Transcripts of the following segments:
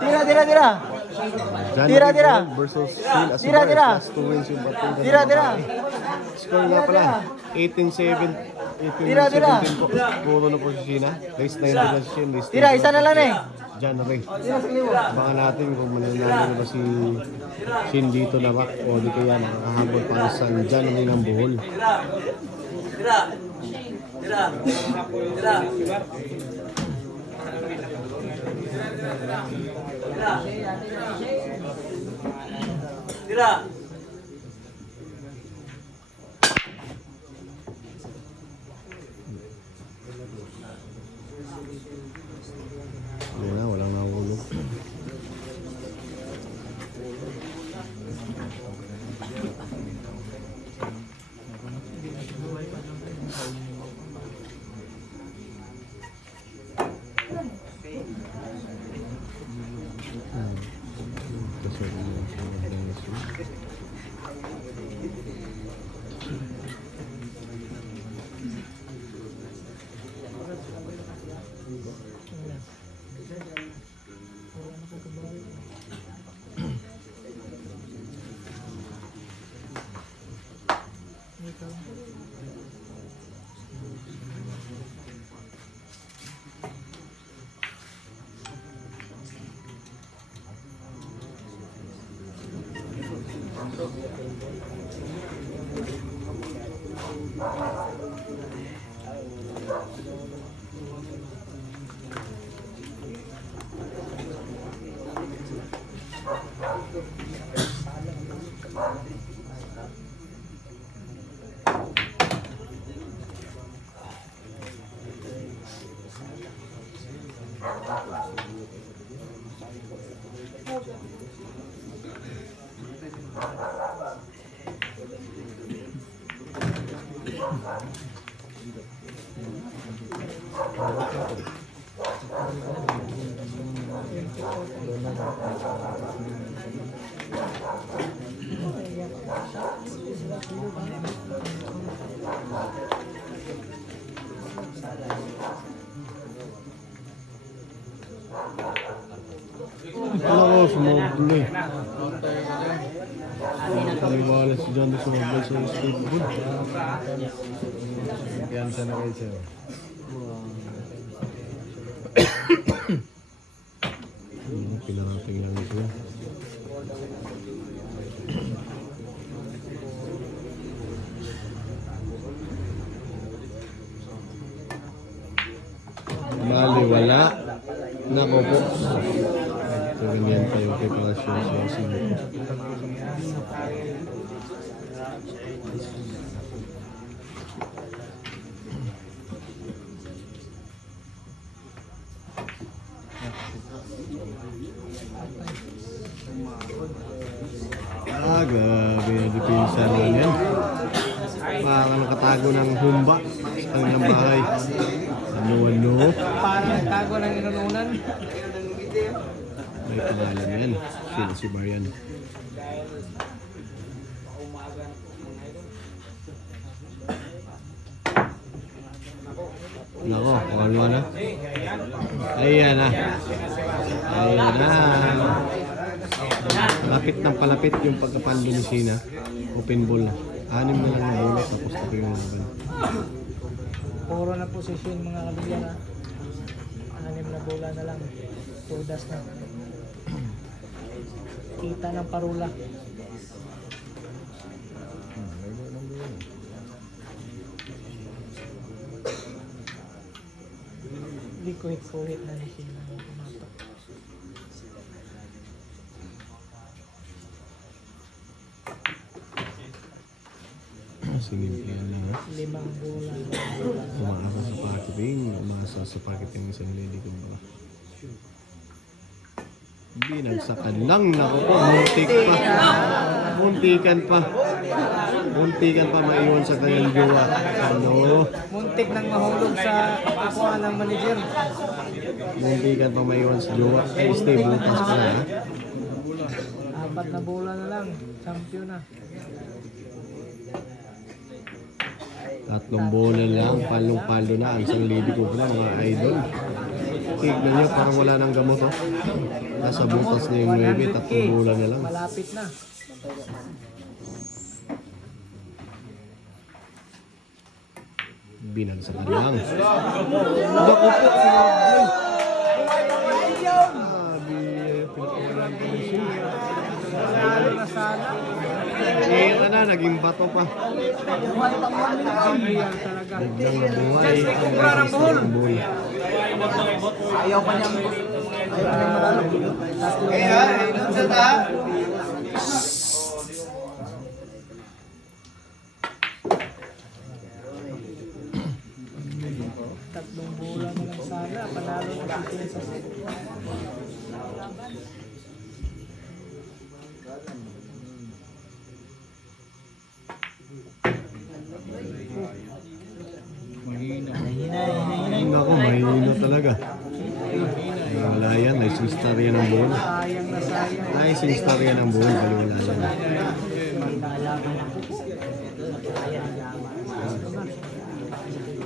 Tira, tira, tira. Tira, tira. Versus Phil Asibar. Tira, tira. Plus 2 wins yung batuta. Tira, tira. Score nga pala. 18-7. Tira, tira. 18-17 po. Puro na po si Sheena. Race 9 na si Sheena. Tira, isa na lang eh. January. Tira sa kaliwa. Abangan natin kung mananalo ba si Shin dito na ba o di kaya makakahabol para sa January ng Bohol. Tira. Tira. Tira. Tira. Wala, walang nahulog. Alam ko, sumobol eh. Paliwala si John na sumobol sa skateboard. Yan siya na kayo siya. Pinarating lang ito. Bali, wala. Nako po. So, ganyan tayo preparasyon sa sinuko. Grabe na dipinsa lang yan. Parang nakatago ng humba sa kanilang bahay. Ano? Parang tago ng inununan. May pangalan yan. Sino si Marian? Nako, kumalma na. Ayan na. Ayan na. Palapit ng palapit yung pagkapando ni Sheena. Open ball na. 6 na lang na ulit tapos na yung laban. Puro na posisyon mga kabigya na. 6 na bola na lang. Tudas na. Kita ng parula. Hindi kuhit-kuhit na ni Sheena. Singin yan lang ha. 5 bola. Umaasa sa packaging. Umaasa sa packaging isang lady ko ba. Binagsakan lang. Naku po, muntik pa. Muntikan pa. Muntikan pa maiwan sa kanyang jowa. Ano? Muntik nang mahulog sa akuha ng manager. Muntikan pa maiwan sa jowa. Ay, stay butas pa na ha. 4 na bola na lang. Champion na. 3 bola lang. Palong-palo na ang isang lady ko pala mga idol. Tignan niyo, parang wala nang gamot, oh. Nasa butas niya yung 9, 3 bulan na lang. Malapit na. Binagsakan lang. Naku po, sinabi. Sabi, pinakawalan ko siya. Panalo na sana. Naging bato pa. Ayan talaga. Biglang buhay. Chance ni Kubra ng buhol. Ayaw pa niyang manalo. Tatlong bola na lang sana. Panalo na si Kansas. Naku, mahina talaga. Wala yan, licensed star yan ang buwan. Sayang na sayang. Licensed star yan ang buwan, baliwala yan.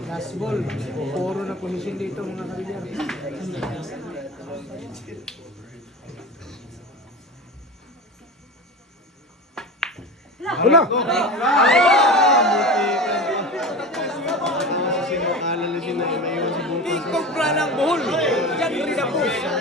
Last ball. Puro na posisyon dito mga kabilyar. Wala!